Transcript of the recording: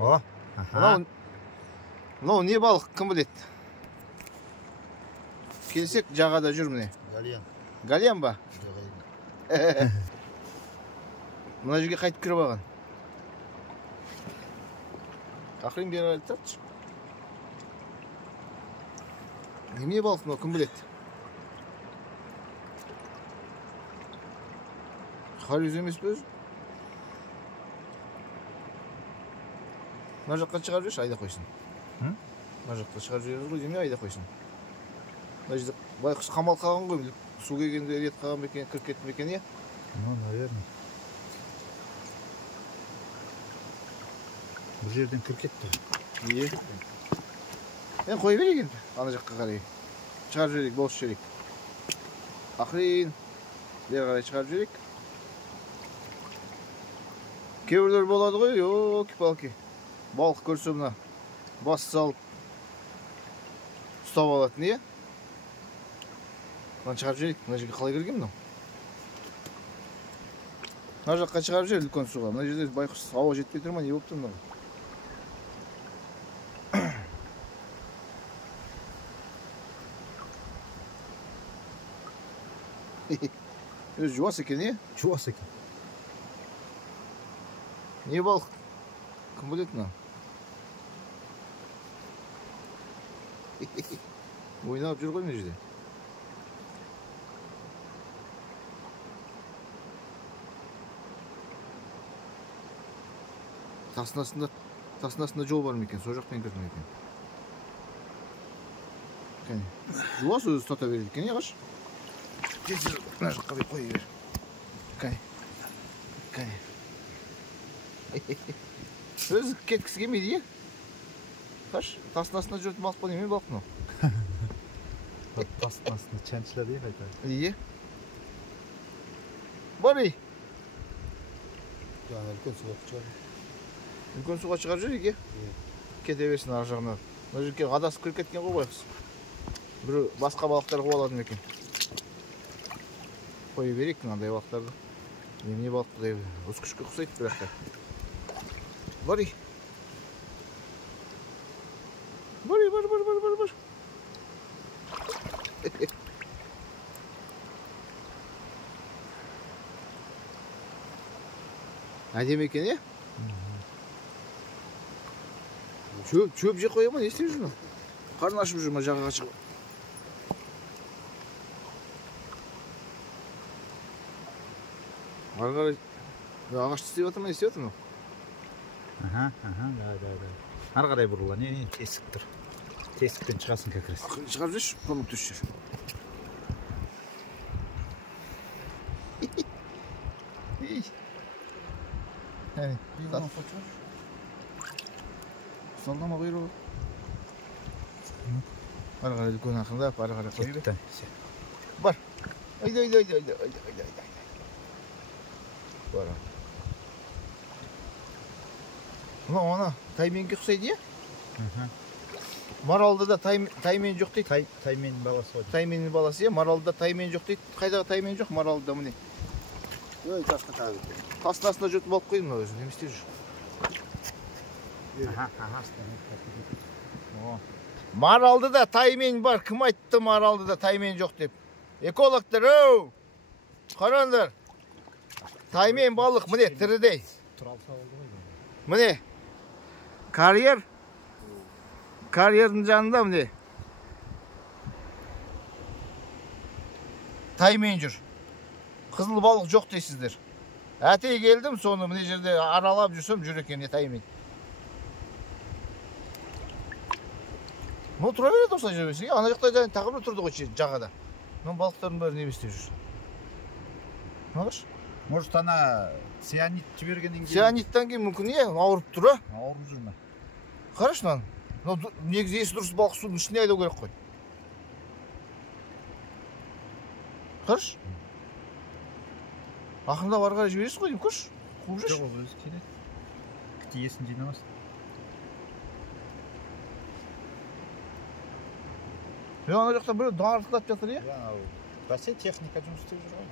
О, мынау не балық, кім біледі? Келсек, жағада жүр міне. Гальян. Гальян ба? Мына жерге қайтып кіріп алған. Ақырын бері айтатшы. Неме балық мынау, кім біледі? Харюз емес пе өзі? Мына жаққа шығарып жүрші, айда қойсын. Мына жаққа шығарып жүріңіз ғой, деме айда қойсын. Мына жерде байқұс қамал қалған ғой, су келгенде рет қалған бекен, кіріп кетті бекен, е? Ну, наверное. Бір жерден кіріп кетті. Е. Мен қой берейік енді, ана жаққа қарай. Шығарып жіберейік, болыс жіберейік. Ақырын, бері қарай шығарып жіберейік. Кейбірлер болады ғой, ёлки-палки. Балық көрсе мына бас салып ұстап алатын, е? Мынаны шығарып жіберейік, мына жерге қалай кірген мынау? Мына жаққа шығарып жібер, үлкен суға. Мына жерде байқұс ауа жетпей тұр ма, не болып тұр мынау? Өзі жуас екен, е? Жуас екен. Не балық? Кім біледі мына? Ойнап жүр ғой мына жерде. Тастың астында жол бар ма екен? Сол жақтан кірді ме екен? Кәне. Жуас өзі ұстата береді екен, е қаш? Келсір, мына жаққа бер қой бер. Кәне. Кәне. Өзі кеткісі келмейді, е? Қаш, тастың астында жүретін балық па немен балық мынау? Тастың астында чәншілер де қайта. Е? Бар ей? Жаңа үлкен суға шығарып. Үлкен суға шығарып жүрейік, е? Кете берсін ар жағына. Мына жерге адасып кіріп кеткен ғой байқұс. Бір басқа балықтар қуалады ма екен? Қой берейік мынандай балықтарды. Не балық құдай біледі. Осы күшке ұқсайды бірақ та. Бар ей. Бар. Әдемі екен, е? Шөп жеп қоя ма, не істеп жүр? Қарын ашып жүр ма жағаға шығып? Ары қарай ағашты істеп жатыр ма, не істеп жатыр ма? Да. Ары қарай бұрыла, не тесік тұр. Тесіктен шығасын кәкірес. Шығарып жүрші, көмектес жүр. Салдама құйрығы. Ары қарай үлкен ақындап, ары қарай қойып. Бар. Айда. Бар. Мынау ана тайменге ұқсайды, е? Маралдыда таймен жоқ дейді. Таймен баласы ғой. Тайменнің баласы, е? Маралдыда таймен жоқ дейді. Қайдағы таймен жоқ, Маралдыда міне. Тасқа тағы. Тастың астына жүріп балық қойды мынау өзі, не істеп жүр? Маралдыда таймен бар, кім айтты Маралдыда таймен жоқ деп? Экологтар, оу! Қараңдар! Таймен балық міне тірідей. Міне карьердің жанында міне таймен жүр. Қызыл балық жоқ дейсіздер. Әтей келдім, соны міне жерде аралап жүрсем жүр екен таймен. Ну тұра береді осылай жүрбесеге. Ана жақта тағы бір тұрды ғой жағада. Мына балықтардың бәрі не істеп жүр? Мағаш? Может, ана цианид жібергеннен кейін... Цианидтан кейін мүмкін, е? Ауырып тұр, а? Ауырып жүр ме? Қараш мынаны. Негізі есі дұрыс балық судың ішіне айдау керек қой. Қараш? Ақырында ары қарай жібересіз ғой, көрші. Қуып жүрші. Жоқ, өзі келеді. Күті есін жинамасын. Ана жақта бір дарытылап жатыр, е? Бәсе техника жұмыс істеп жүр ғой.